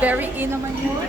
Very in naman yun.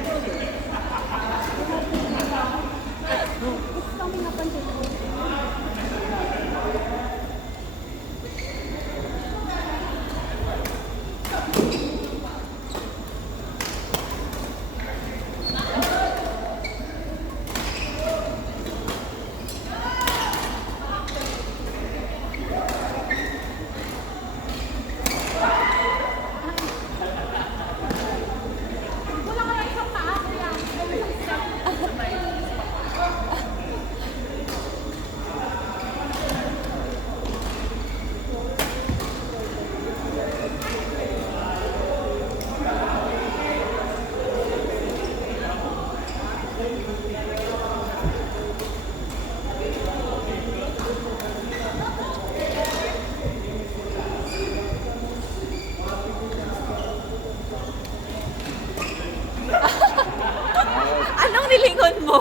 Anong nilingon mo?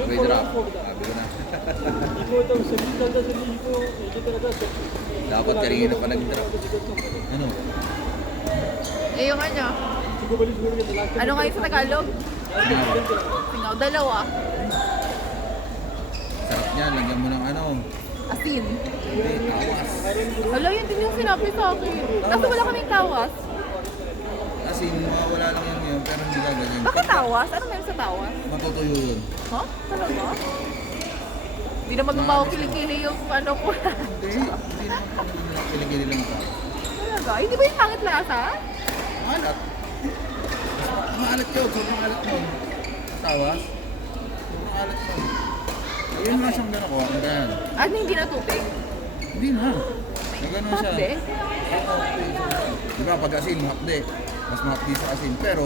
May drop. Sabi ko na. Dapat kanina pa nag-drop. Ano? Eh, yung ano? Ano ngayon sa Tagalog? Singaw, dalawa. Sarap niya. Lagyan mo ng ano. Asin. Hindi, tawas. Wala, yun din yung sinabi sa akin. Kaso wala kaming tawas. Kasi wala lang yun pero hindi ka ganyan. Bakit tawas? Ano meron sa tawas? Matutuyo yun. Huh? Talaga? Hindi naman mabaho kilikili yung ano ko. Hindi naman kiligili lang ka. Talaga? Hindi ba yung pangit lasa? Maalat. Maalat yun. Sobrang alat yun. Tawas. Sobrang alat yun. Ayun nga siyang gano'n ko. Ang ganyan. Ano hindi na tubig? Hindi na. Nagano siya. Hapde? Diba pag asin, mahapde. Mas mahapde sa asin. Pero,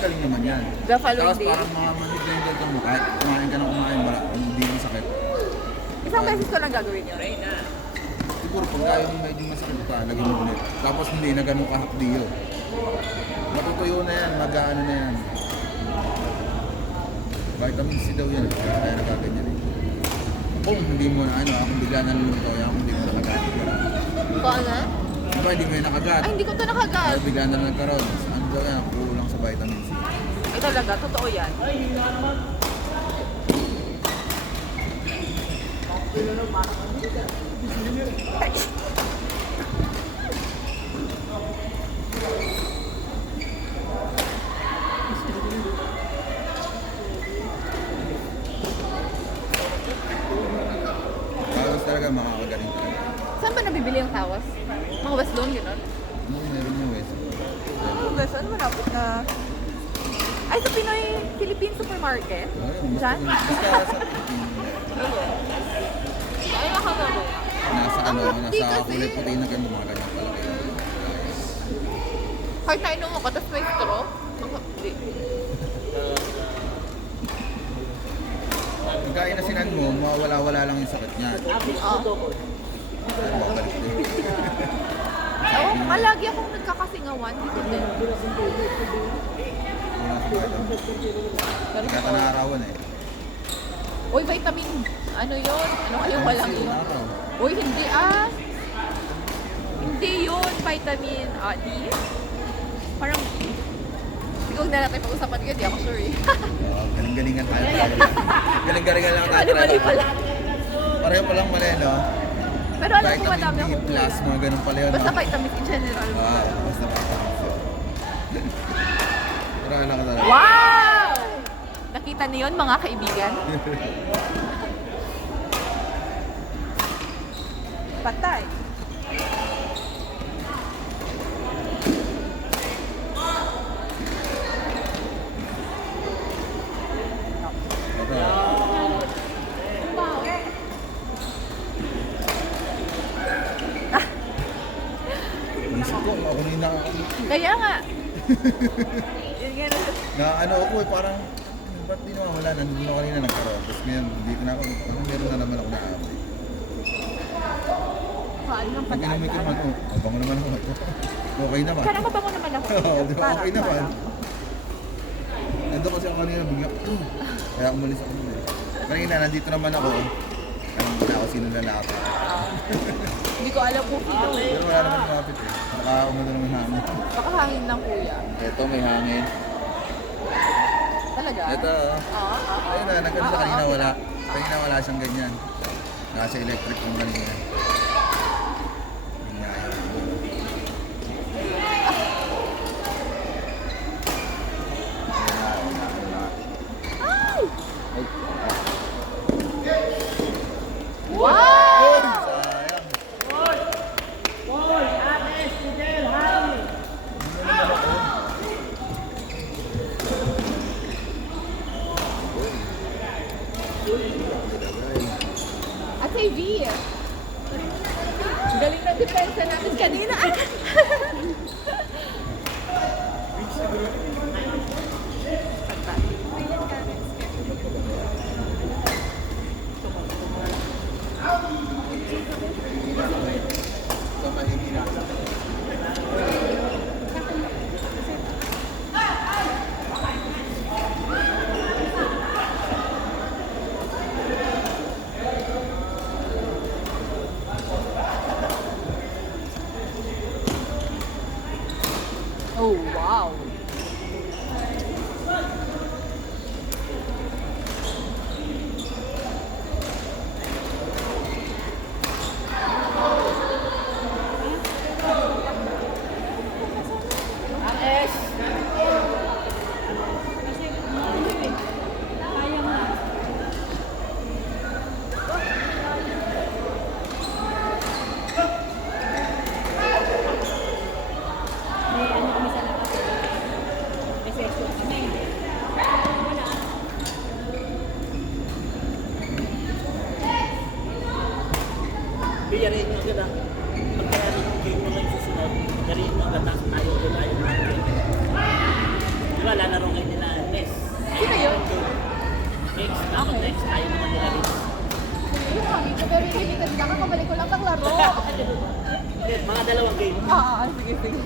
galing naman yan. The following Tapos day? parang mga manhid ka mo. Kahit kumain ka na kumain, hindi mo sakit. Isang beses ko lang gagawin yun. Siguro pag ayaw mo medyo masakit pa, lagyan mo ulit. Tapos hindi na ganun kahapdi yun. Matutuyo na yan, mag-ano na yan. Vitamin C daw yan. Kaya nagaganyan eh. Kung hindi mo na ano, kung bigla na lumito, kung hindi mo nakagat. Kung ano? Diba hindi mo yung nakagat? Ay, hindi ko ito nakagat. Kaya bigla na nagkaroon. Ano daw yan, kulang sa vitamin C. Ay, talaga, totoo yan. Tapos talaga makakagaling talaga. Saan ba nabibili yung tawas? Mga West Loan, gano'n? Ano meron niya Wes? West Loan, malapit na. Ay, sa Pinoy Philippine Supermarket? Ayun, Diyan? basta sa Ay, nakagano. nasa ano, Hindi nasa kasi. kulay puti na ganun mga ganyan pala. Kahit nainom mo ka, tapos may straw? Hindi. Pagkain na sinan mo, mawawala-wala lang yung sakit niya. Pero babalik din. Oo, malagi akong nagkakasingawan dito din. Wala sa bata. Hindi ka naarawan eh. Uy, vitamin, ano yun? Ano kayo walang yun? Araw. Uy, hindi Hindi yun, vitamin D. Parang, siguro na natin pag-usapan ko, di ako sure eh. Galing-galingan tayo. Galing-galingan lang tayo. Mali-mali pala. Pareho palang mali, no? Pero alam ko madami Vitamin D akong plus, kulang. mga ganun pala yun. Basta no? vitamin in general. Basta vitamin C. Marami lang ka talaga. Wow! Nakita niyo yun, mga kaibigan? Patay. Isip ko, ako na yung Kaya nga. Yun nga na ano ako eh, parang ba't di nawawala, nandun ako kanina nagkaroon. Tapos ngayon, dito na ako, meron na naman ako na-amoy. Paano ng Pag inumin ko naman, oh, bango naman ako. Okay naman. Parang mabango naman ako. Oo, di ba? Okay naman. kasi ako kanina bigla. Kaya umalis ako muna. Kanina, nandito naman ako. Alam mo na ako sino lalapit. Hindi ko alam kung sino. Pero wala naman lumapit eh. Nakaumano naman hangin. Baka hangin lang kuya. Ito may hangin. Talaga? Ito. Ayun na, nagkano siya kanina wala. Kanina wala siyang ganyan. Nasa electric yung kanina. Wow! Sayang. At say V. Galing ng depensa natin kanina. Ito mahihina. Oh, wow. Biyarin mo agad ah. Pagkayarin yung game mo lang susunod, biyarin mo agad ah. Tayo ulit tayo. Di ba, lalaro kayo nila next. Sino yun? Next, tapos next tayo naman nila rin. Yung kami ko, pero limited lang. Kakabalik ko lang ng laro. Mga dalawang game. Sige, sige.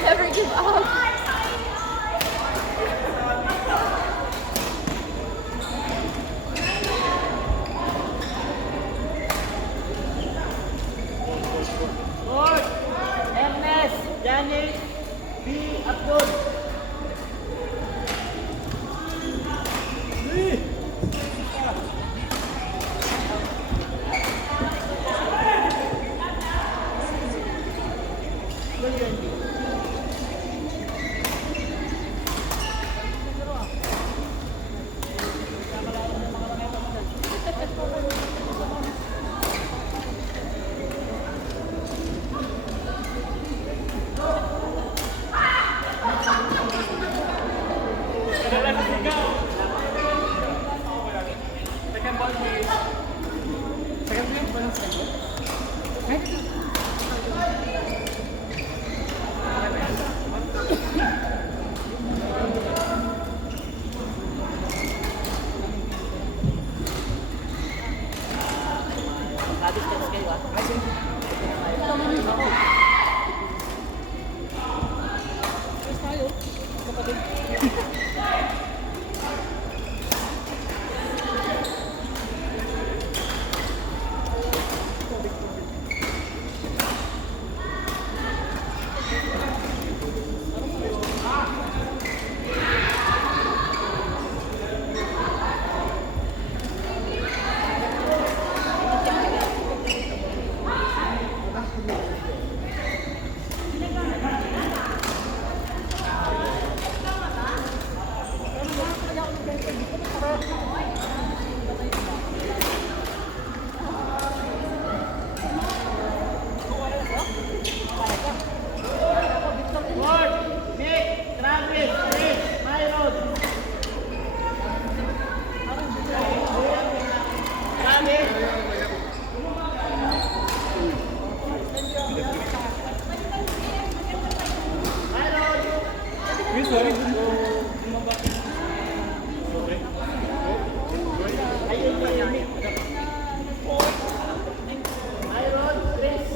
Never give up. Ernest, Janice, B. Abdul. Nabis-nabis kayo ah. Sorry. Ayun na yun. Iron, Chris.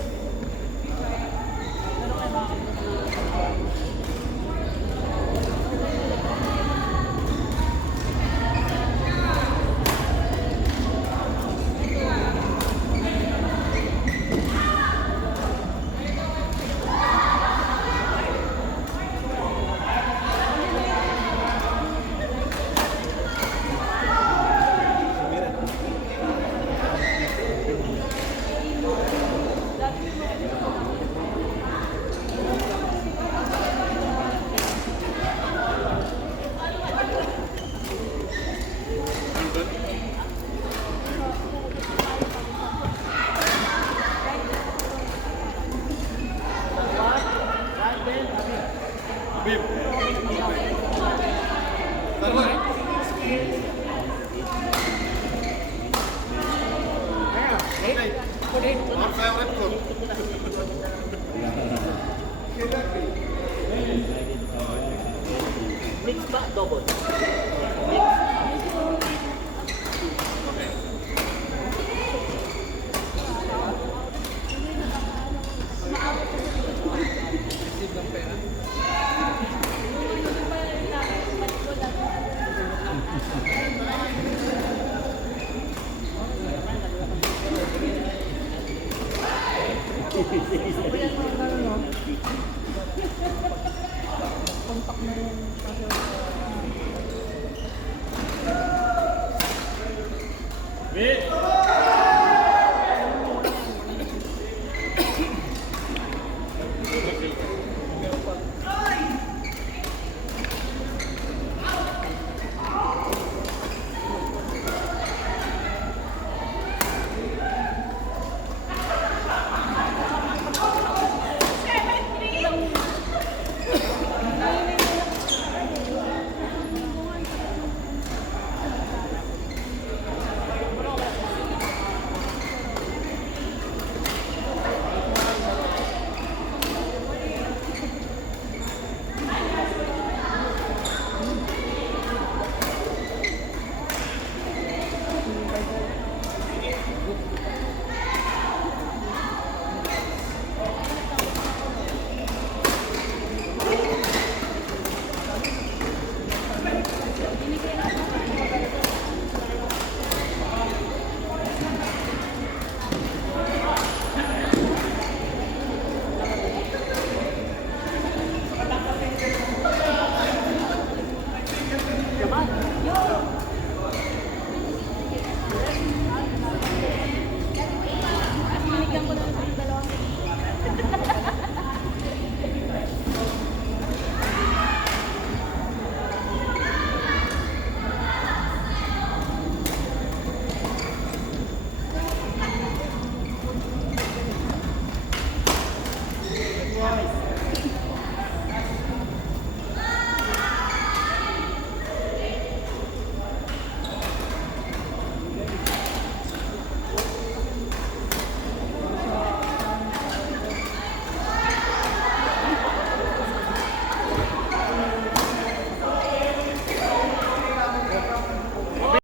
Mix ba? Double. Mix. Wait!